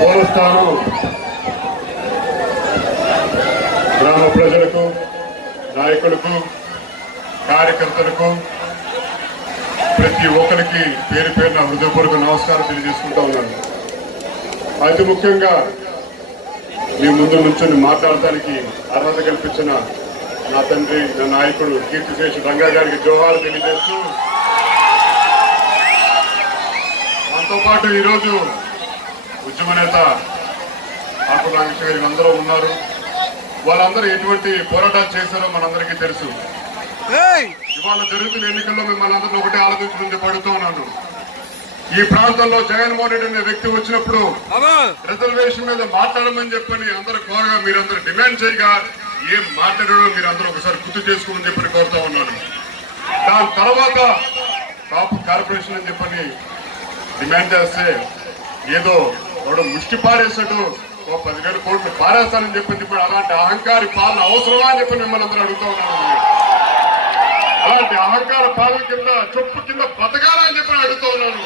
మూలస్థానం గ్రామ ప్రజలకు, నాయకులకు, కార్యకర్తలకు, ప్రతి ఒక్కరికి పేరు పేరున హృదయపూర్వక నమస్కారం తెలియజేసుకుంటా ఉన్నాను. అతి ముఖ్యంగా మీ ముందు నుంచొని మాట్లాడటానికి అర్హత కల్పించిన నా తండ్రి, నా నాయకుడు కీర్తిశేషు రంగా గారికి జోహాలు తెలియజేస్తూ, మనతో పాటు ఈరోజు ఉద్యమ నేత ఆకుల రామకృష్ణ గారు అందరూ ఉన్నారు. వాళ్ళందరూ ఎటువంటి పోరాటాలు చేశారో మనందరికీ తెలుసు. ఇవాళ జరుగుతున్న ఎన్నికల్లో మిమ్మల్ని అందరినీ ఒకటే ఆలోచించడం పడుతూ ఉన్నాను. ఈ ప్రాంతంలో జగన్మోహన్ రెడ్డి అనే వ్యక్తి వచ్చినప్పుడు రిజర్వేషన్ మీద మాట్లాడమని చెప్పని అందరూ కోరగా మీరందరూ డిమాండ్ చేయగా ఏం మాట్లాడారో మీరందరూ ఒకసారి గుర్తు చేసుకోమని చెప్పని కోరుతా ఉన్నాను. దాని తర్వాత కాపు కార్పొరేషన్ అని చెప్పని డిమాండ్ చేస్తే ఏదో వాడు ముష్టి పారేసాడు, 10,000 కోట్లు పారేస్తానని చెప్పని చెప్పాడు. అలాంటి అహంకారి పాలన అవసరమా అని చెప్పి మిమ్మల్ని అందరూ అడుగుతా ఉన్నాను. అలాంటి అహంకార పాలన కింద చొప్పు కింద బతకాలని చెప్పి అడుగుతా ఉన్నాను.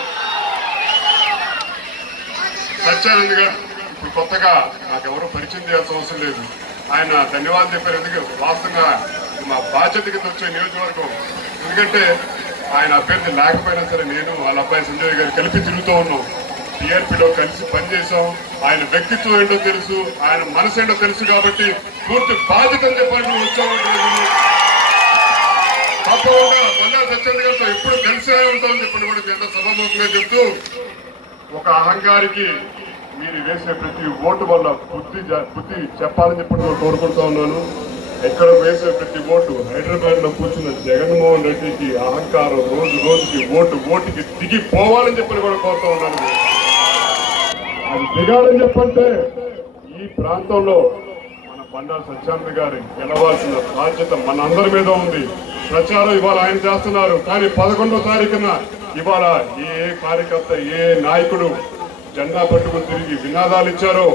సత్యానంద్ గారు ఇప్పుడు కొత్తగా నాకెవరూ పరిచయం చేయాల్సిన అవసరం లేదు. ఆయన ధన్యవాదాలు చెప్పారు. ఎందుకంటే వాస్తవంగా మా బాధ్యత కింద వచ్చే నియోజకవర్గం. ఎందుకంటే ఆయన అభ్యర్థి లేకపోయినా సరే నేను వాళ్ళ అబ్బాయి సంజయ్ గారు కలిపి తిరుగుతూ ఉన్నాం. టీఆర్పీలో కలిసి పనిచేసాం. ఆయన వ్యక్తిత్వం ఏంటో తెలుసు, ఆయన మనసు ఏంటో తెలుసు. కాబట్టి పూర్తి బాధ్యత అని చెప్పి వచ్చామంటే తప్పకుండా బండారు సత్యానంద్ గారితో ఎప్పుడు కలిసే ఉంటామని చెప్పని కూడా ఎంత సభాముఖంగా చెప్తూ, ఒక అహంకారికి మీరు వేసే ప్రతి ఓటు వల్ల బుద్ధి చెప్పాలని చెప్పి కోరుకుంటా ఉన్నాను. ఎక్కడ వేసే ప్రతి ఓటు, హైదరాబాద్ లో కూర్చున్న జగన్మోహన్ రెడ్డికి అహంకారం రోజు రోజుకి ఓటుకి దిగిపోవాలని చెప్పని కూడా కోరుతా ఉన్నాను. అది దిగాలని చెప్పంటే ఈ ప్రాంతంలో మన బండారు సత్యానంద్ గారి గెలవాల్సిన బాధ్యత మన అందరి మీద ఉంది. ప్రచారం ఇవాళ ఆయన చేస్తున్నారు, కానీ 11వ తారీఖున ఇవాళ ఏ కార్యకర్త, ఏ నాయకుడు జెండా పట్టుకుని తిరిగి వినాదాలు ఇచ్చారో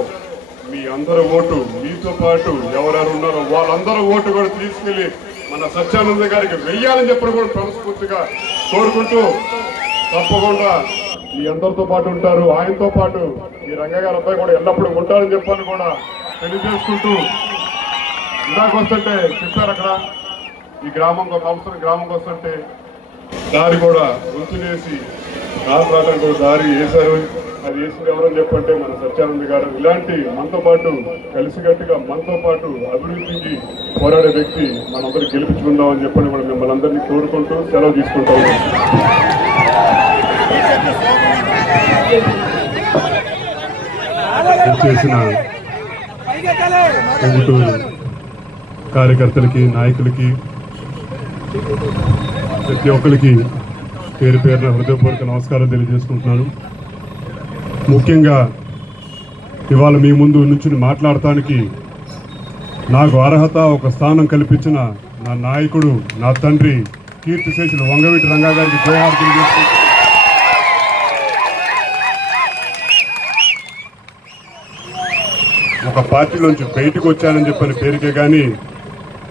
మీ అందరూ ఓటు, మీతో పాటు ఎవరెవరు ఉన్నారో వాళ్ళందరూ ఓటు కూడా తీసుకెళ్లి మన సత్యానంద గారికి వెయ్యాలని చెప్పడం కూడా మనస్ఫూర్తిగా కోరుకుంటూ, తప్పకుండా మీ అందరితో పాటు ఉంటారు. ఆయనతో పాటు ఈ రంగా గారి అబ్బాయి కూడా ఎల్లప్పుడూ ఉంటారని చెప్పని కూడా తెలియజేసుకుంటూ, ఇందాక వస్తుంటే చెప్పారు అక్కడ ఈ గ్రామంకి వస్తుంటే దారి కూడా గుర్తులేసి కాలు రావడానికి కూడా దారి వేశారు. అది వేసింది ఎవరని చెప్పంటే మన సత్యానంద్ గారు. ఇలాంటి మనతో పాటు కలిసికట్టుగా మనతో పాటు అభివృద్ధికి పోరాడే వ్యక్తి మనందరూ గెలిపించుకుందామని చెప్పని కూడా మిమ్మల్ని అందరినీ కోరుకుంటూ సెలవు తీసుకుంటాము. చేసిన కార్యకర్తలకి, నాయకులకి, ప్రతి ఒక్కరికి పేరు పేరున హృదయపూర్వక నమస్కారం తెలియజేసుకుంటున్నాను. ముఖ్యంగా ఇవాళ మీ ముందు నుంచి మాట్లాడటానికి నాకు అర్హత, ఒక స్థానం కల్పించిన నా నాయకుడు, నా తండ్రి కీర్తిశేషులు వంగవీటి రంగా గారికి జోహార్ తెలియజేసుకుంటున్నాను. ఒక పార్టీలోంచి బయటకు వచ్చానని చెప్పని పేరుకే కానీ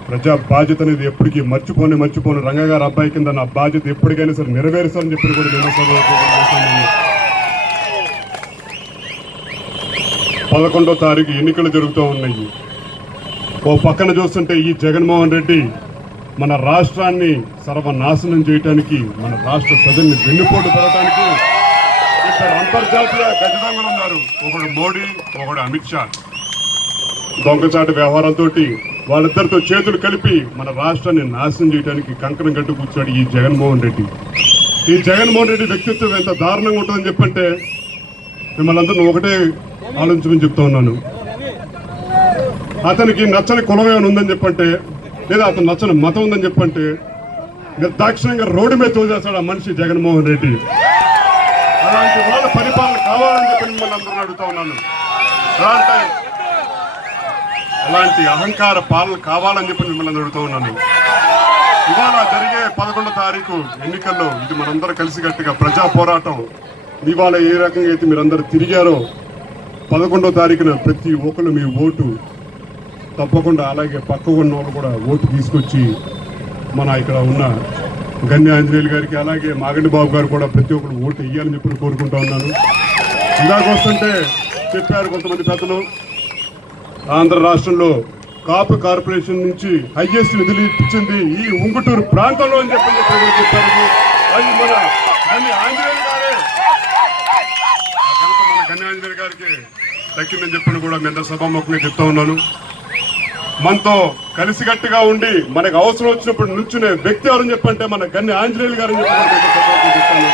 ప్రజా బాధ్యత అనేది ఎప్పటికీ మర్చిపోను రంగా గారి అబ్బాయి కింద నా బాధ్యత ఎప్పటికైనా సరే నెరవేరుస్తానని చెప్పి కూడా నేను 11వ తారీఖు ఎన్నికలు జరుగుతూ ఉన్నాయి. ఓ పక్కన చూస్తుంటే ఈ జగన్మోహన్ రెడ్డి మన రాష్ట్రాన్ని సర్వనాశనం చేయడానికి, మన రాష్ట్ర ప్రజల్ని వెన్నుపోటు పడటానికి ఇక్కడ అంతర్జాతీయ గజదొంగలు ఉన్నారు. ఒకడు మోడీ, ఒకడు అమిత్ షా. దొంగచాటు వ్యవహారంతో వాళ్ళిద్దరితో చేతులు కలిపి మన రాష్ట్రాన్ని నాశనం చేయడానికి కంకణం కట్టు కూర్చోడు ఈ జగన్మోహన్ రెడ్డి. ఈ జగన్మోహన్ రెడ్డి వ్యక్తిత్వం ఎంత దారుణంగా ఉంటుందని చెప్పంటే మిమ్మల్ని అందరూ ఒకటే ఆలోచించమని చెప్తా ఉన్నాను. అతనికి నచ్చని కులం ఏమైనా ఉందని చెప్పంటే, లేదా అతను నచ్చని మతం ఉందని చెప్పంటే నిర్దాక్షిణ్యంగా రోడ్డు మీద తోచేస్తాడు ఆ మనిషి జగన్మోహన్ రెడ్డి. అలాంటి వాళ్ళ పరిపాలన కావాలని చెప్పి మిమ్మల్ని అందరూ అడుగుతా ఉన్నాను. అలాంటి అహంకార పాలన కావాలని చెప్పి మిమ్మల్ని అడుగుతూ ఉన్నాను. ఇవాళ జరిగే 11వ తారీఖు ఎన్నికల్లో ఇది మనందరూ కలిసికట్టుగా ప్రజా పోరాటం. ఇవాళ ఏ రకంగా అయితే మీరందరూ తిరిగారో 11వ తారీఖున ప్రతి ఒక్కరు మీ ఓటు తప్పకుండా, అలాగే పక్క ఉన్న వాళ్ళు కూడా ఓటు తీసుకొచ్చి మన ఇక్కడ ఉన్న గన్య ఆంజనేయులు గారికి, అలాగే మాగంటి బాబు గారు కూడా ప్రతి ఒక్కరు ఓటు వేయాలని చెప్పి కోరుకుంటా ఉన్నాను. ఇందాక వస్తుంటే చెప్పారు కొంతమంది పెద్దలు. ఆంధ్ర రాష్ట్రంలో కాపు కార్పొరేషన్ నుంచి హైయెస్ట్ నిధులు ఇప్పించింది ఈ ఉంగుటూరు ప్రాంతంలో అని చెప్పి చెప్పారు. అది మన కన్య ఆంజనేయులు గారే, మన కన్య ఆంజనేయులు గారికి దక్కిందని చెప్పని కూడా మీ అందరూ సభాముఖంగా చెప్తా ఉన్నాను. మనతో కలిసికట్టుగా ఉండి మనకు అవసరం వచ్చినప్పుడు నుంచునే వ్యక్తి ఎవరని చెప్పంటే మన కన్య ఆంజనేయులు గారని చెప్తాను.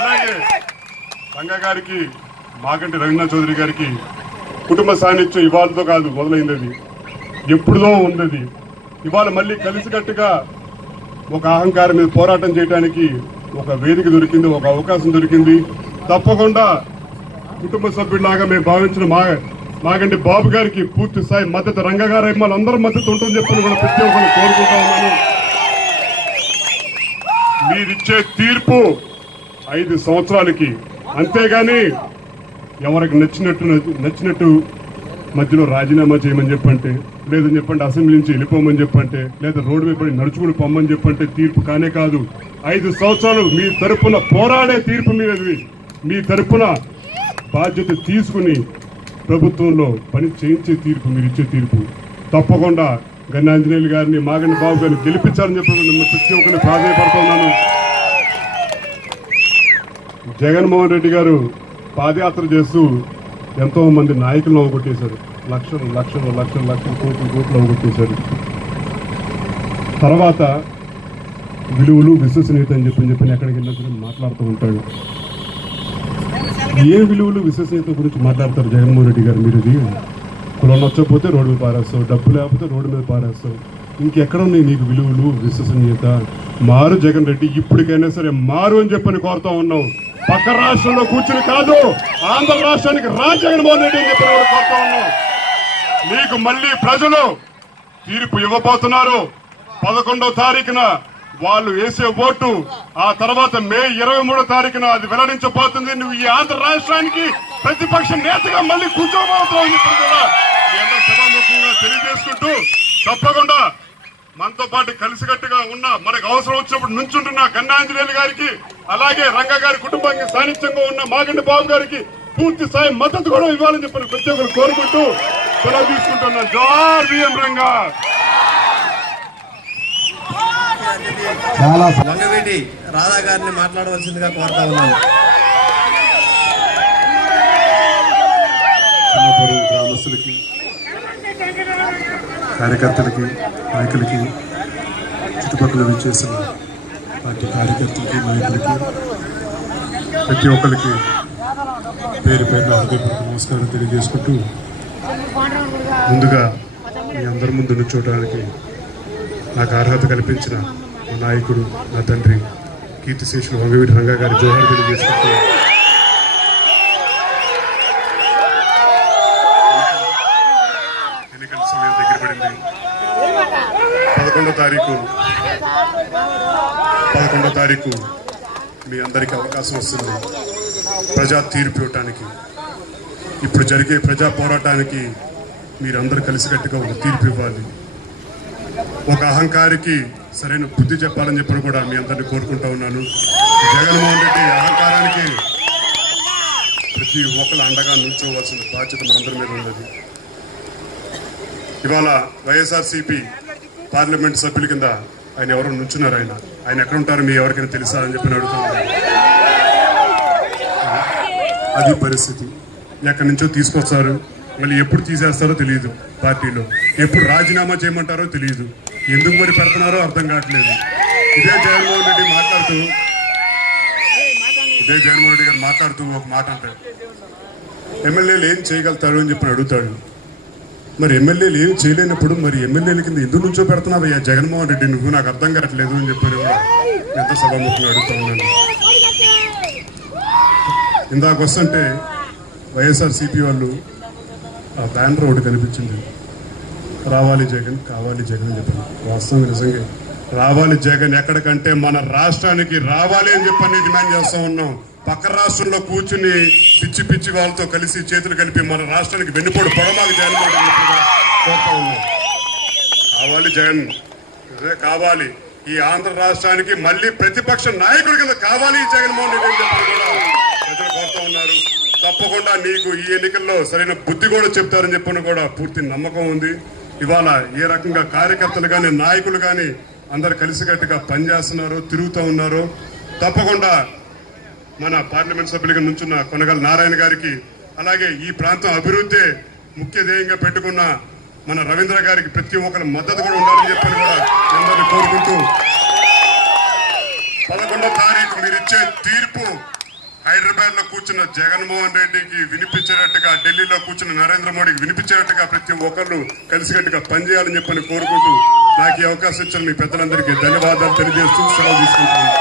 అలాగే రంగా గారికి, మాగంటి రవీంద్రనాథ్ చౌదరి గారికి కుటుంబ సాన్నిధ్యం ఇవాళతో కాదు మొదలైంది, అది ఎప్పుడుదో ఉన్నది. ఇవాళ మళ్ళీ కలిసికట్టుగా ఒక అహంకారం మీద పోరాటం చేయడానికి ఒక వేదిక దొరికింది, ఒక అవకాశం దొరికింది. తప్పకుండా కుటుంబ సభ్యులాగా మేము భావించిన మాగంటి బాబు గారికి పూర్తి స్థాయి మద్దతు, రంగా గారు మనందరం మద్దతు ఉంటుందని చెప్పని కూడా ప్రతి ఒక్కరు కోరుకుంటా ఉన్నాను. మీరిచ్చే తీర్పు 5 సంవత్సరాలకి, అంతేగాని ఎవరికి నచ్చినట్టు మధ్యలో రాజీనామా చేయమని చెప్పంటే, లేదని చెప్పంటే అసెంబ్లీ నుంచి వెళ్ళిపోమని చెప్పంటే, లేదా రోడ్డు మీద పడి నడుచుకుని పొమ్మని చెప్పంటే తీర్పు కానే కాదు. 5 సంవత్సరాలు మీ తరపున పోరాడే తీర్పు మీది. మీ తరపున బాధ్యత తీసుకుని ప్రభుత్వంలో పని చేయించే తీర్పు మీరు ఇచ్చే తీర్పు. తప్పకుండా గన్నాంజనేయులు గారిని, మాగంటి బాబు గారిని గెలిపించాలని చెప్పి ప్రతి ఒక్కరిని ప్రాధాన్యపడుతున్నాను. జగన్మోహన్ రెడ్డి గారు పాదయాత్ర చేస్తూ ఎంతో మంది నాయకులను అవగొట్టేశారు. లక్షలు కోట్లు అవగొట్టేశారు. తర్వాత విలువలు, విశ్వసనీయత అని చెప్పి ఎక్కడికి వెళ్ళినా మాట్లాడుతూ ఉంటాడు. ఏ విలువలు, విశ్వసనీయత గురించి మాట్లాడతారు జగన్మోహన్ రెడ్డి గారు? మీరు ఇది కులం నచ్చకపోతే రోడ్డు మీద పారేస్తావు, డబ్బు లేకపోతే రోడ్డు మీద పారేస్తావు. ఇంకెక్కడ ఉన్నాయి నీకు విలువలు, విశ్వసనీయత? మారు జగన్ రెడ్డి, ఇప్పటికైనా సరే మారు అని చెప్పని కోరుతా ఉన్నావు. పక్క రాష్ట్రంలో కూర్చుని కాదు, ఆంధ్ర రాష్ట్రానికి జగన్మోహన్ రెడ్డి అని చెప్పని కూడా కోరుతా ఉన్నావు. నీకు మళ్ళీ ప్రజలు తీర్పు ఇవ్వబోతున్నారు. 11వ తారీఖున వాళ్ళు వేసే ఓటు, ఆ తర్వాత మే 23వ తారీఖున అది వెల్లడించబోతుంది. నువ్వు ఈ ఆంధ్ర రాష్ట్రానికి ప్రతిపక్ష నేతగా మళ్ళీ కూర్చోబోతున్నావు. సభాముఖంగా తెలియజేసుకుంటూ తప్పకుండా మనతో పాటు కలిసికట్టుగా ఉన్న, మనకు అవసరం వచ్చినప్పుడు నుంచుంటున్న కన్నాంజనేయులు గారికి, అలాగే రంగా గారి కుటుంబానికి సాన్నిధ్యంగా ఉన్న మాగంటి బాబు గారికి పూర్తి స్థాయి మద్దతు కూడా ఇవ్వాలని చెప్పి ప్రతి ఒక్కరు కోరుకుంటూ సెలవు తీసుకుంటున్నా. జోహార్ బిఎం రంగా. చాలా వంగవీటి రాధా గారిని మాట్లాడవలసిందిగా కోరుతా ఉన్నాను. గ్రామస్తులకి, కార్యకర్తలకి, నాయకులకి, చుట్టుపక్కల విచ్చేసిన పార్టీ కార్యకర్తలకి, నాయకులకి, ప్రతి ఒక్కరికి పేరు పేరున హృదయపూర్వక నమస్కారం తెలియజేసుకుంటూ, ముందుగా మీ అందరి ముందు నుంచోవడానికి నాకు అర్హత కల్పించిన మా నాయకుడు, నా తండ్రి కీర్తిశేషులు వంగవీటి రంగా గారి జోహార్ తెలియజేసుకుంటూ, ఎన్నికల సమయం దగ్గర పడింది. 11వ తారీఖు మీ అందరికీ అవకాశం వస్తుంది ప్రజా తీర్పు ఇవ్వటానికి. ఇప్పుడు జరిగే ప్రజా పోరాటానికి మీరందరూ కలిసికట్టుగా ఒక తీర్పు ఇవ్వాలి. ఒక అహంకారికి సరైన బుద్ధి చెప్పాలని చెప్పని కూడా మీ అందరినీ కోరుకుంటా ఉన్నాను. జగన్మోహన్ రెడ్డి అహంకారానికి ప్రతి ఒక్కరు అండగా నిల్చోవలసిన బాధ్యత మనందరి మీద ఉన్నది. ఇవాళ వైఎస్ఆర్సీపీ పార్లమెంట్ సభ్యుల కింద ఆయన ఎవరు నుంచున్నారు, ఆయన ఎక్కడ ఉంటారు మీ ఎవరికైనా తెలుసా అని చెప్పి అడుగుతున్నారు. అది పరిస్థితి. ఎక్కడి నుంచో తీసుకొస్తారు, మళ్ళీ ఎప్పుడు తీసేస్తారో తెలియదు, పార్టీలో ఎప్పుడు రాజీనామా చేయమంటారో తెలియదు, ఎందుకు మరి పెడుతున్నారో అర్థం కావట్లేదు. ఇదే జగన్మోహన్ రెడ్డి గారు మాట్లాడుతూ ఒక మాట అంటారు, ఎమ్మెల్యేలు ఏం చేయగలుగుతారు అని చెప్పి అడుగుతాడు. మరి ఎమ్మెల్యేలు ఏం చేయలేనప్పుడు మరి ఎమ్మెల్యేల కింద ఎందుకు నుంచో పెడుతున్నావయ్యా జగన్మోహన్ రెడ్డి, నువ్వు నాకు అర్థం కావట్లేదు అని చెప్పారు. ఎంత సభాముఖంగా అడుగుతా ఉన్నాను. ఇందాక వస్తుంటే వైఎస్ఆర్సీపీ వాళ్ళు ఆ బ్యానర్ ఒకటి కనిపించింది, రావాలి జగన్, కావాలి జగన్ అని చెప్పాను. వాస్తవంగా నిజంగా రావాలి జగన్ ఎక్కడికంటే మన రాష్ట్రానికి రావాలి అని చెప్పని డిమాండ్ చేస్తూ ఉన్నాం. పక్క రాష్ట్రంలో కూర్చుని పిచ్చి పిచ్చి వాళ్ళతో కలిసి చేతులు కలిపి మన రాష్ట్రానికి వెన్నుపోటు పొడమాకి జగన్మోహన్ కోరుతా ఉన్నాం. కావాలి జగన్, కావాలి ఈ ఆంధ్ర రాష్ట్రానికి మళ్ళీ ప్రతిపక్ష నాయకుడి కింద కావాలి జగన్మోహన్ రెడ్డి అని చెప్పి కూడా ప్రజలు కోరుతా ఉన్నారు. తప్పకుండా నీకు ఈ ఎన్నికల్లో సరైన బుద్ధి కూడా చెప్తారని చెప్పని కూడా పూర్తి నమ్మకం ఉంది. ఇవాళ ఏ రకంగా కార్యకర్తలు కానీ నాయకులు కానీ అందరు కలిసికట్టుగా పనిచేస్తున్నారో తిరుగుతూ ఉన్నారో తప్పకుండా మన పార్లమెంట్ సభ్యులుగా నుంచున్న కొనగల నారాయణ గారికి అలాగే ఈ ప్రాంతం అభివృద్ధి ముఖ్య ధ్యేయంగా పెట్టుకున్న మన రవీంద్ర గారికి ప్రతి ఒక్కరి మద్దతు కూడా ఉండాలని చెప్పని కూడా అందరినీ కోరుకుంటూ 11వ తారీఖు మీరు ఇచ్చే తీర్పు హైదరాబాద్ లో కూర్చున్న జగన్మోహన్ రెడ్డికి వినిపించేటట్టుగా ఢిల్లీలో కూర్చున్న నరేంద్ర మోడీకి వినిపించేటట్టుగా ప్రతి ఒక్కరు కలిసికట్టుగా పనిచేయాలని చెప్పని కోరుకుంటూ నాకు ఈ అవకాశం ఇచ్చిన మీ పెద్దలందరికీ ధన్యవాదాలు తెలియజేస్తూ సెలవు తీసుకుంటున్నాను.